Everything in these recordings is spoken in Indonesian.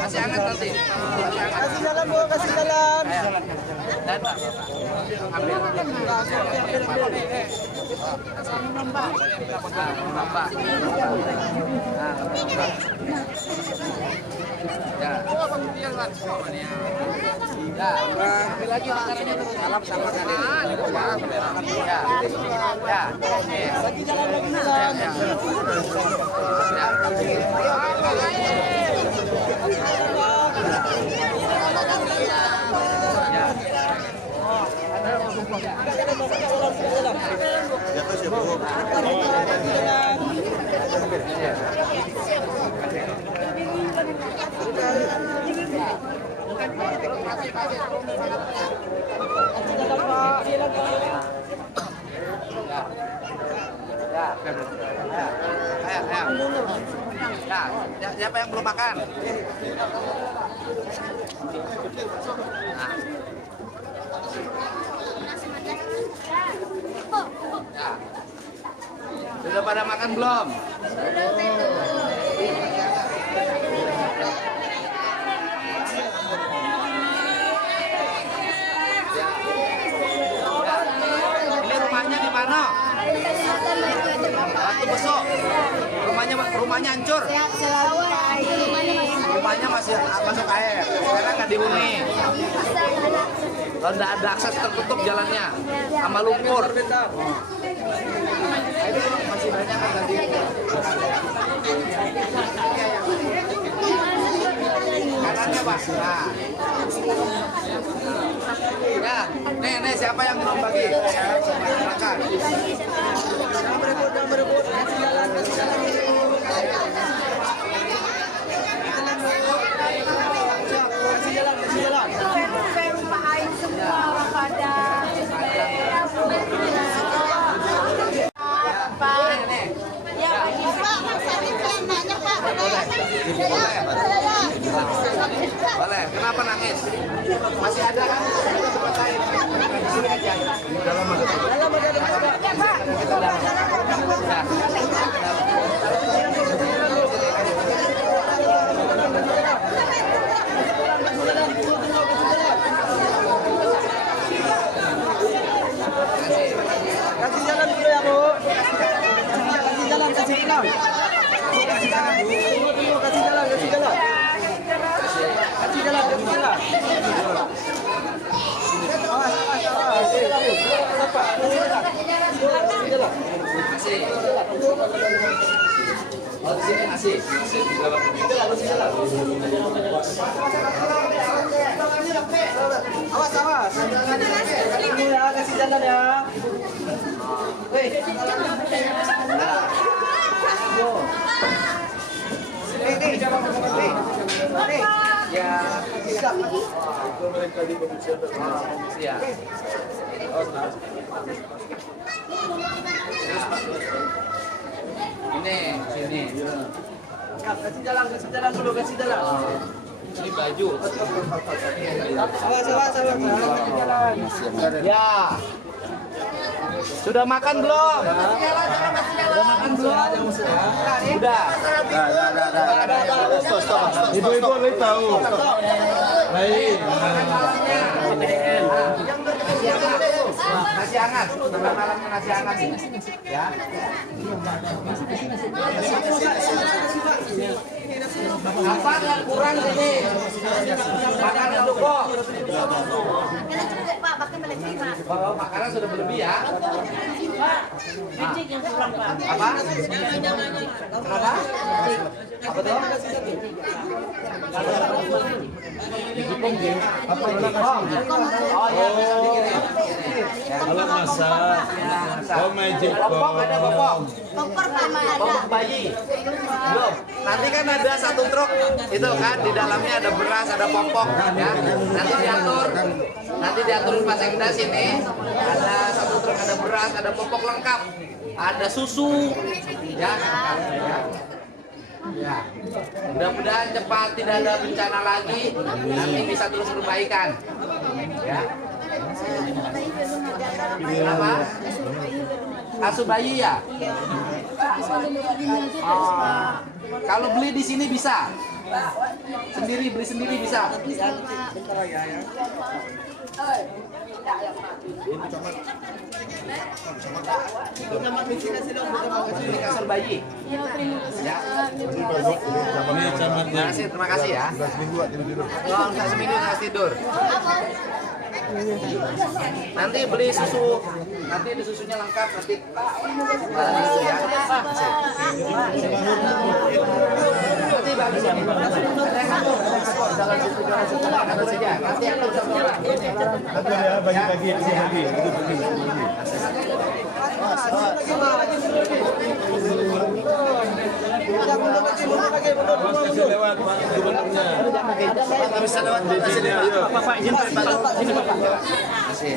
Masih hangat nanti. Kasih jalan Bu, kasih jalan. Dan ambil. Ya. Ya, ambil lagi makanannya terus. Salam sama tadi. Ya. Ya. Lagi jalan, lagi jalan. Ya, siapa yang belum makan? Nah. Ya. Sudah pada makan belum? Ya. Ya. Ini rumahnya di mana? Batu Besok. Rumahnya hancur. Rumahnya masih masuk air. Sekarang nggak dihuni. Kalau nggak ada akses tertutup jalannya sama lumpur. Masih banyak kan tadi. Kanannya Pak. Nah. Ya, nih siapa yang belum bagi? Silakan. Jangan berebut. Kasih jalan, kasih jalan. Kasih jalan, kasih jalan. Saya lupain semua pada Boleh. Kenapa nangis? Masih ada kan? Di sini aja. Dalam Kasih jalan dulu ya Bu. Kasih jalan. Kasih jalan. Oh, di sini ngasih. Awas. Ini ya, kasih jalan ya. Woi. Nih. Ya, bisa. Ya. Sini. Kasih jalan dulu, kasih jalan. Ini baju. Awas. Kasih jalan. Ya. Sudah makan belum? Sudah makan belum? Sudah. Ibu-ibu lebih tahu. Baik. nasi hangat, malam-malamnya nasi hangat ini. Ya. Apa yang kurang sini? Makanan lupa. Pak, pakai melebih, Pak. Bahwa makanan sudah berlebih ya. Bicik yang kurang, Pak. Apa? Kenapa? Apa tuh? Oh iya, bisa dikirim. Kalau masak, oh magic Popok ada popok. Kompor, Pak, ada. Popok bayi. Belum. Nanti kan ada satu truk itu kan di dalamnya ada beras, ada popok ya. Nanti diatur Pak Sekda sini. Ada satu truk ada beras, ada popok lengkap. Ada susu ya. Ya. Mudah-mudahan cepat tidak ada bencana lagi. Nanti bisa terus perbaikan. Ya. Kenapa? Asuh bayi ya? Kalau beli di sini bisa. Beli sendiri bisa. Kasur bayi. Ya. Terima kasih ya. Oh, enggak seminggu nggak tidur. Nanti beli susu, nanti di susunya lengkap nanti. Susu ya. Nanti bagus ini. Atur saja. Nanti atur semua. Nanti ya bagi-bagi. Kasih lewat Pak Gubernurnya. Nggak bisa lewat di sini. Pak, izin Pak. Izin Pak. Kasih.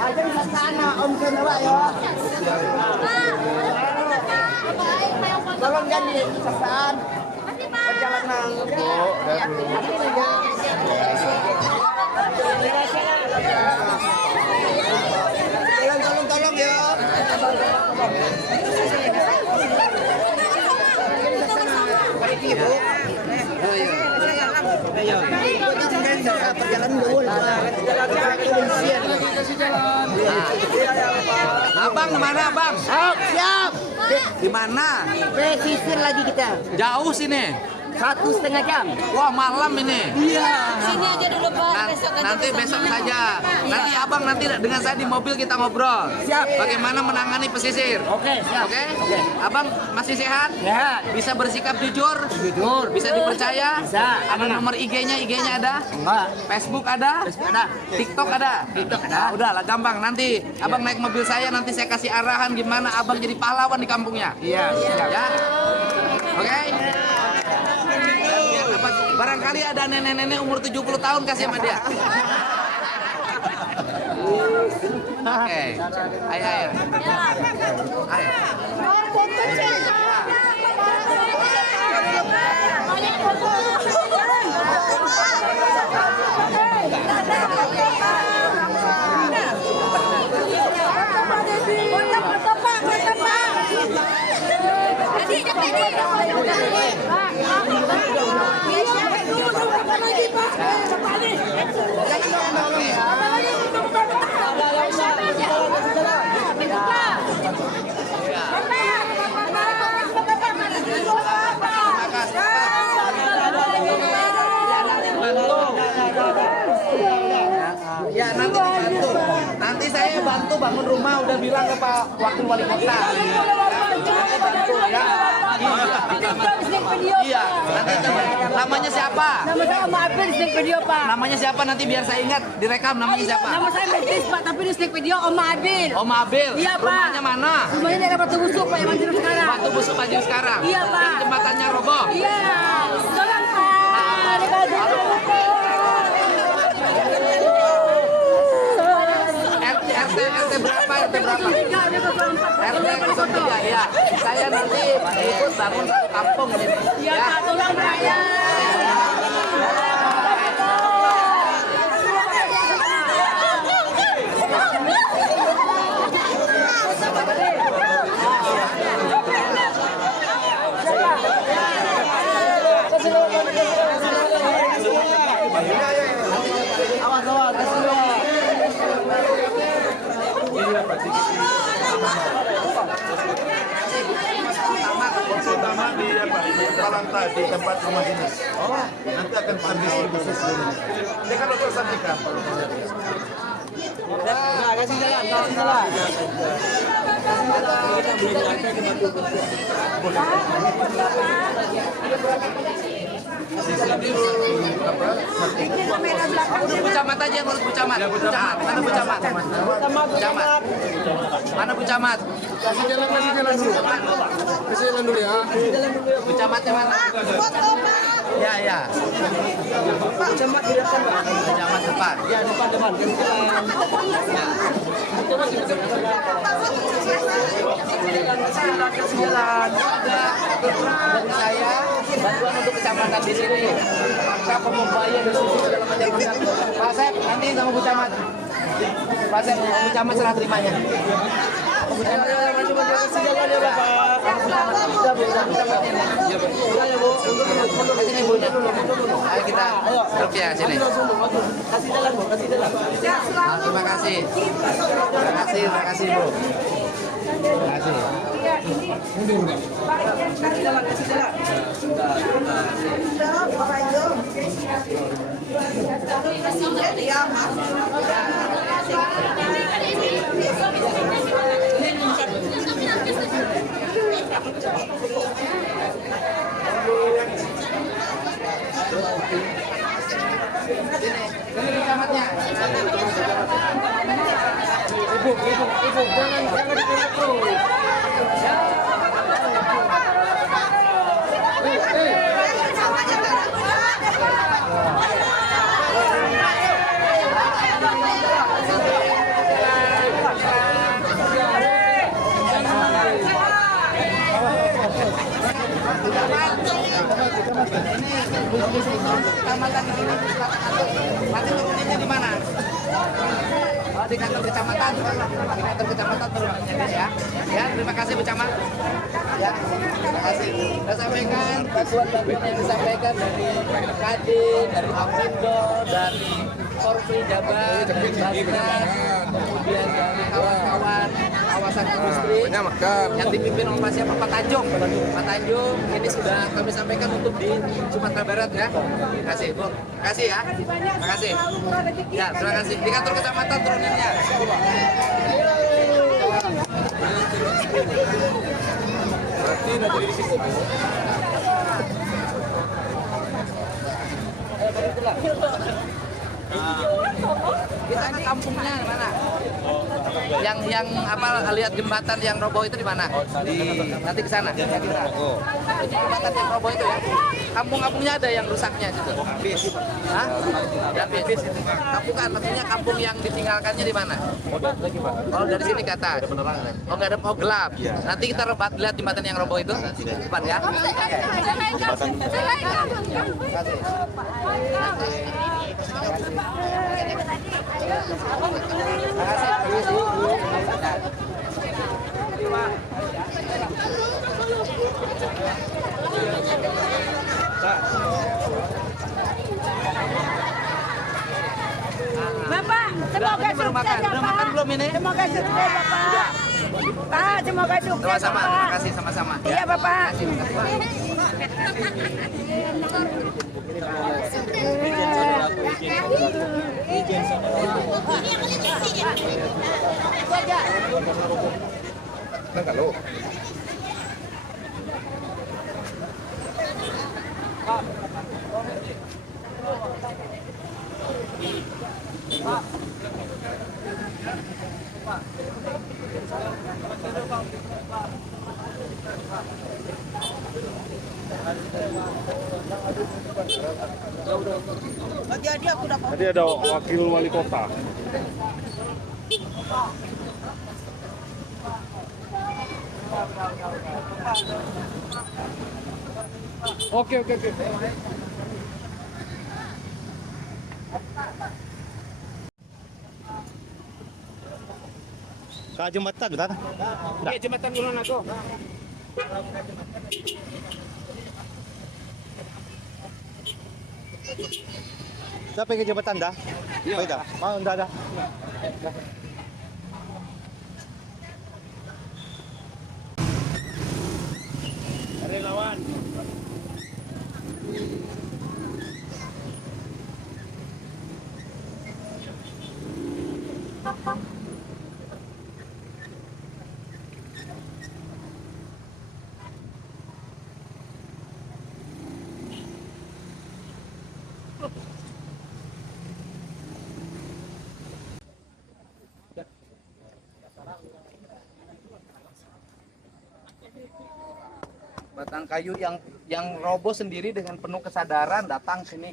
Aja di sana, Om Kenawa ya. Tolong jangan di kesasaan. Perjalanan. Tolong ya. Perjalanan dulu. Abang kemana abang? Siap. Di mana? Pesisir lagi kita. Jauh sini. 1,5 jam. Wah malam ini. Sini aja dulu Pak. Nanti besok saja. Nanti abang nanti dengan saya di mobil kita ngobrol. Siap. Bagaimana menangani pesisir? Oke, siap. Oke? Abang masih sehat? Sehat. Bisa bersikap jujur? Jujur. Bisa dipercaya? Bisa. Ada nomor IG-nya? IG-nya ada? Enggak. Facebook ada? Ada. TikTok ada? TikTok ada. Nah, udahlah gampang. Nanti abang naik mobil saya, nanti saya kasih arahan gimana abang jadi pahlawan di kampungnya. Iya, siap. Ya? Oke? Dan biar dapat, barangkali ada nenek-nenek umur 70 tahun kasih sama dia. Oke. Ayo, ayo. Ayo. Ya nanti dibantu. Nanti saya bantu bangun rumah, udah bilang ke Pak Wakil Wali Kota. Nanti bantu ya. Iya. Nanti coba. Namanya siapa? Nama saya Om Abil di snack video Pak. Namanya siapa nanti biar saya ingat direkam namanya siapa? Nama saya Metis Pak, tapi di snack video Om Abil. Om Abil. Iya, Pak. Rumahnya mana? Rumahnya daerah Batu Busuk Pak, yang Manjurus sekarang. Batu Busuk Maju sekarang. Iya, Pak. Yang jembatannya roboh. Iya. Tolong Pak. Dikasih RT berapa? RT berapa? RT 03 ya. Saya nanti ikut bangun satu kampung ini. Iya Pak, tolong beraya. Palang tadi tempat rumah dinas. Oh, nanti akan terdistribusi seluruhnya. Dia kan untuk sampaikan. Nah, kasih jalan, kasih jalan. Udah Bu Camat aja yang ngurus Bu Camat. Nah, mana Bu Camat? Camat. Mana Bu Camat? Kasih jalan dulu. Kasih jalan dulu ya. Bu Camatnya mana? Ya, ya. Pak Camat di depan, Pak. Bu Camat depan. Ya, depan. Kasih jalan. Dari saya bantuan untuk kecamatan di sini. Maka pembayaran di sini dalam kecamatan. Pak Sep, nanti sama Bu Camat. Pak Sep, Bu Camat serah terimanya. Bu Camat. Kasih jalan ya, Bapak. Sudah, Bu. Sudah ya, Bu. Ke sini Bu. Ayo kita grup ya sini. Kasih jalan, Bu. Kasih jalan. Nah, terima kasih. Terima kasih Bu. Terima kasih. Kasih jalan, kasih jalan. Ini camatnya. Ibu, jangan dipeluk tuh. Kecamatan di sini. Nanti turunnya di mana? Oh, di kantor kecamatan. Di kantor kecamatan turunnya ya. Ya, terima kasih Bu Camat. Ya, terima kasih. Saya sampaikan bantuan-bantuan yang disampaikan dari Kadin, dari Aprindo, dari Korpri Jabar, dari Basnas, kemudian dari kawan-kawan kawasan industri yang dipimpin oleh Pak siapa? Pak Tanjung. Pak Tanjung ini sudah kami sampaikan untuk di Sumatera Barat ya. Terima kasih Bu. Terima kasih ya. Terima kasih. Ya, terima kasih. Di kantor kecamatan turuninnya. Kita ke kampungnya di mana? Yang apa lihat jembatan yang roboh itu di mana? Nanti ke sana. Ya, kita. Jembatan yang roboh itu ya. Kampung-kampungnya ada yang rusaknya gitu. Hah? Habis. Bukan, maksudnya kampung yang ditinggalkannya di mana? Oh, dari sini ke atas. Oh, nggak ada, oh gelap. Nanti kita lihat jembatan yang roboh itu. Depan ya. Bapak, semoga Ini baru makan. sukses ya Udah makan Pak. belum ini? Semoga sukses Bapak. Pak, semoga sukses Sama-sama. Terima Bapak. kasih sama-sama. Iya Bapak. Tadi ada wakil wali kota. Oke. Ke jembatan, betul? Iya, jembatan dulu aku. Sampai ke jembatan dah? Iya. Dah. Mau dah. Relawan. Batang kayu yang roboh sendiri dengan penuh kesadaran datang sini.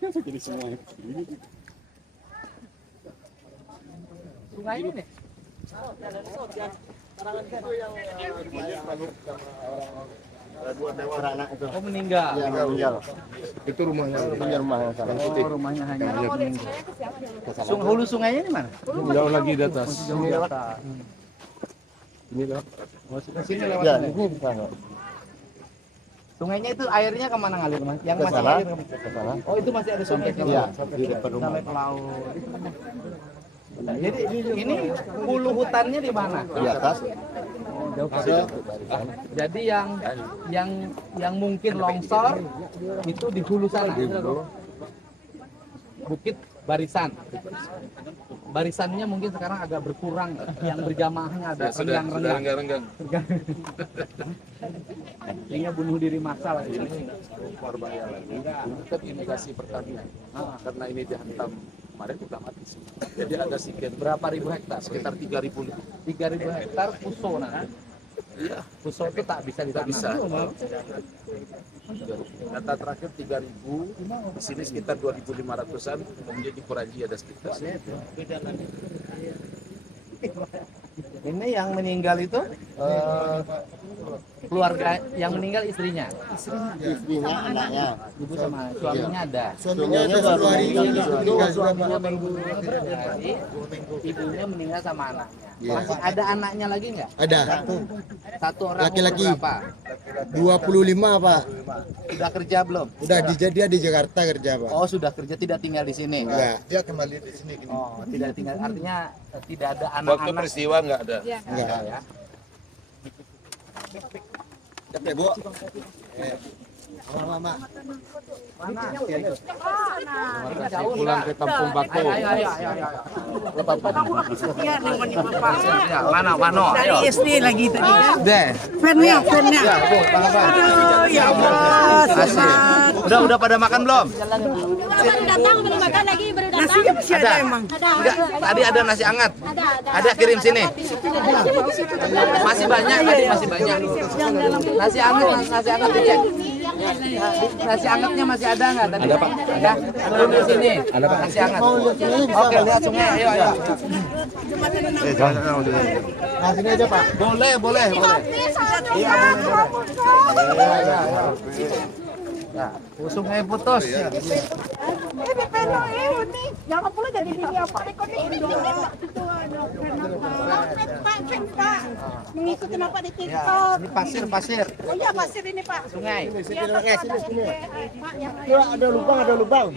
Jadi semuanya. Sungai ini nih. Oh meninggal. Itu rumahnya. Rumahnya sana. Oh rumahnya hanya. Hulu sungainya di mana? Jauh lagi di atas. Jauh di atas. Ini lah. Ke sini lewat. Ya, sini. ini di sana. Sungainya itu airnya kemana ngalir mas? Yang Ke masih sana. air. Ke sana. Oh itu masih ada sungai di Iya, sana? di depan rumah. Sampai ke laut. Jadi ini hulu hutannya di mana? Di atas. Jauh ke Ada. Jadi yang mungkin longsor itu di hulu sana. Bukit Barisan. Barisannya mungkin sekarang agak berkurang. Yang berjamaahnya ada renggang-renggang. Sehingga bunuh diri massal ini. Berbahaya lagi. Untuk indikasi pertanian. Karena ini dihantam kemarin kita mati sih. Jadi ada sekian Berapa ribu hektar? sekitar 3.000 lebih. 3.000 hektar puso nanti. Iya. Puso itu tak bisa Tidak ditanam. bisa. Data terakhir 3.000, di sini sekitar 2.500-an, kemudian di Koranji ada sekitar. Ini yang meninggal itu keluarga yang meninggal istrinya. Istrinya, anaknya. Ibu sama suaminya ada. Suaminya baru Suaminya baru berarti ibunya meninggal sama anaknya. Masih ada anaknya lagi nggak? Ada. Satu orang. Laki-laki. Umur berapa? 25 Pak. Sudah kerja belum? Udah dia di Jakarta kerja Pak. Oh sudah kerja, tidak tinggal di sini. Enggak. Dia kembali di sini. Oh tidak tinggal, artinya tidak ada Waktu anak-anak. peristiwa nggak ada. Enggak. Ya. Capek Bu. Mama. Mana? Saya pulang ke Kampung Batu. Ayo. Iya, dengan ibu Pak. Ya, mana? Dari SD lagi tadi kan. Deh. Fan-nya. Ya, Bu, Bang. Aduh, ya Allah, selamat. Udah pada makan belum? Baru datang, baru makan lagi, baru datang. Nasinya masih ada emang. Enggak, tadi ada nasi hangat. Ada. Ada kirim sini. Masih banyak, tadi masih banyak. Nasi hangat dicek. Nasi hangatnya masih ada nggak tadi? Ada Pak. Ada. Turun di sini. Ada Pak. Nasi hangat. Oke, lihat sungai. Ayo. Nah, sini aja Pak. Boleh. Iya, boleh. Ya, sungai putus. Ini penuh ini. Jangan pula jadi ini apa rekod ini. Pak. Mengikuti apa di Ya, TikTok. ini pasir. Oh iya, pasir ini Pak. Sungai. Iya, Pak, yang Ada lubang.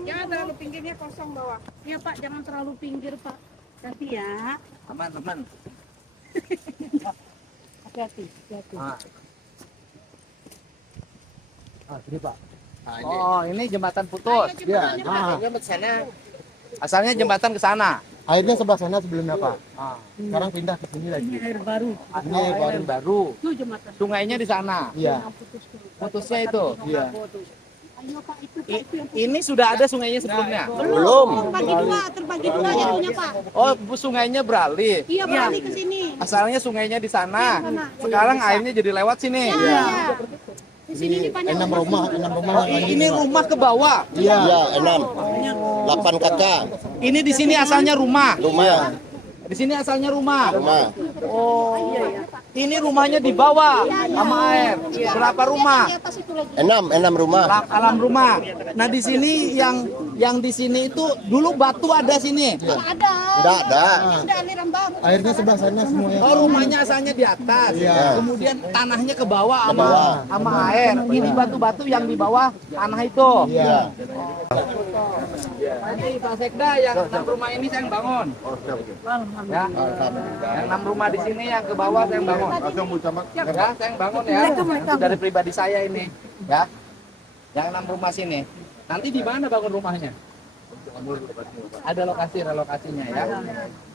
jangan terlalu pinggirnya kosong bawah. Iya Pak, jangan terlalu pinggir Pak. Nanti ya. Aman. Hati-hati. Sini Pak. Oh, ini jembatan putus. Ya. Asalnya jembatan ke sana. Airnya sebelah sana sebelumnya Pak. Ah. Sekarang pindah ke sini lagi. Air baru. Ini air baru. Itu jembatan. Sungainya di sana. Iya. Putusnya itu. Iya. Ayo Pak, itu Ini sudah ada sungainya sebelumnya. terbagi dua jadinya Pak. Oh, sungainya beralih. Iya, balik ke sini. Asalnya sungainya di sana. Sekarang airnya jadi lewat sini. Iya. Di sini dipanjang. 6 rumah yang Ini rumah ke bawah. Iya, 6. 8 kakak. Ini di sini asalnya rumah. Rumah. Di sini asalnya rumah. Rumah. Oh. Ini rumahnya di bawah sama air. Berapa rumah? Di atas itu lagi. 6 rumah. Alam rumah. Nah, di sini yang di sini itu dulu batu ada sini. Nggak ada. Enggak ada. Ada aliran baru. Airnya sebelah sana semuanya. Oh, rumahnya asalnya di atas. Iya. Kemudian tanahnya ke bawah sama bawah. sama air. Ini batu-batu yang di bawah tanah itu. Iya. Nanti Pak Sekda yang 6 rumah ini saya yang bangun. Ya. Yang 6 rumah di sini yang ke bawah saya yang bangun. Ya, saya yang bangun ya. Dari pribadi saya ini. Ya. Yang 6 rumah sini. Nanti di mana bangun rumahnya? Ada lokasi relokasinya ya.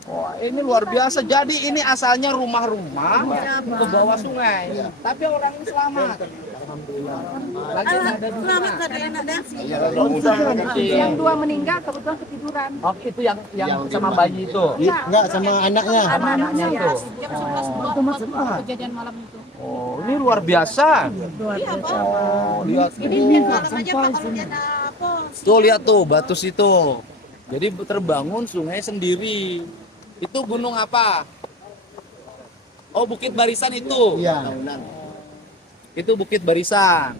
Wah, ini luar biasa. Jadi ini asalnya rumah-rumah ke bawah sungai. Tapi orang ini selamat. Lagi ada di Selamat mana? tadi enak dah. Yang 2 meninggal kebetulan ketiduran. Oh, itu yang sama bayi itu. Enggak, sama anaknya. Sama anaknya itu. Jam 11 kejadian malam itu. Oh, ini luar biasa. Iya, Pak. Oh, lihat. Ini biar malam aja Pak kalau dia ada apa. Tuh lihat tuh batu situ. Jadi terbangun sungai sendiri. Itu gunung apa? Oh, Bukit Barisan itu. Iya. Itu Bukit Barisan.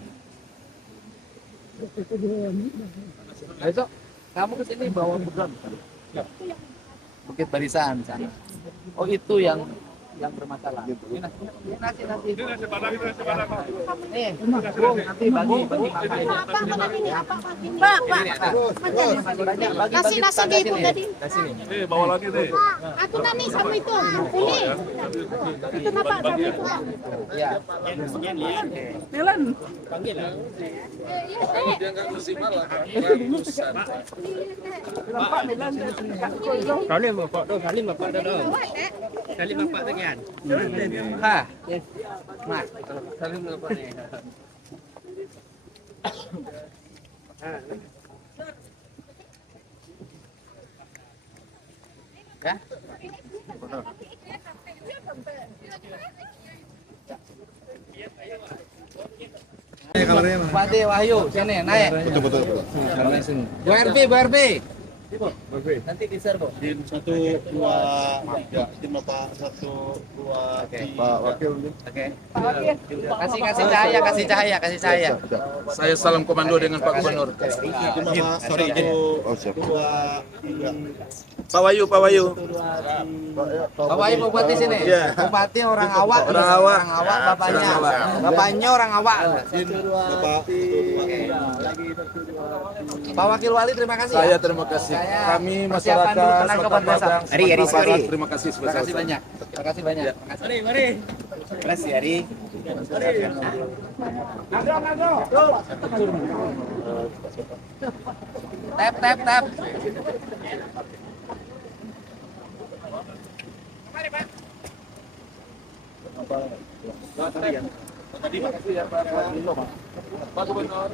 Besok kamu ke sini bawa bukan? Bukit Barisan sana. Oh, itu yang bermasalah. Ini nasi. Nih, Bu, nanti bagi makan. Pak, Pak. Bagi Nasi di ibu tadi. Bawa lagi nih. Aku nani sama itu. Ini. Itu apa sama itu? Ya. Milan. Dia nggak mesti malah. Kali bapak tu, kali bapak tu. Kali bapak tu kan. Ha. Mas, saling apa nih? Ya? Pak De Wahyu, sini naik. Betul. Bu RB, Bu RB. Nanti geser, Bu. Tim 1 2 3, tim Bapak 1 2 Pak Wakil. Oke. Kasih cahaya. Saya salam komando dengan Pak Gubernur. Tim Bapak, sorry, 1 Oh, siap. 2 3. Pak Wayu. Pak Wahyu Bupati sini. Iya. Bupati orang awak. Orang awak. Bapaknya. Orang awak. Bapaknya orang awak. Tim Bapak 1 2 Pak Wakil Wali, terima kasih. Saya Ya. terima kasih. Saya Kami persiapan masyarakat dulu tenang Kota Kabupaten Desa. Padang. Terima kasih Terima kasih banyak. Terima kasih banyak. Terima kasih Ari. Tap. Pak Gubernur.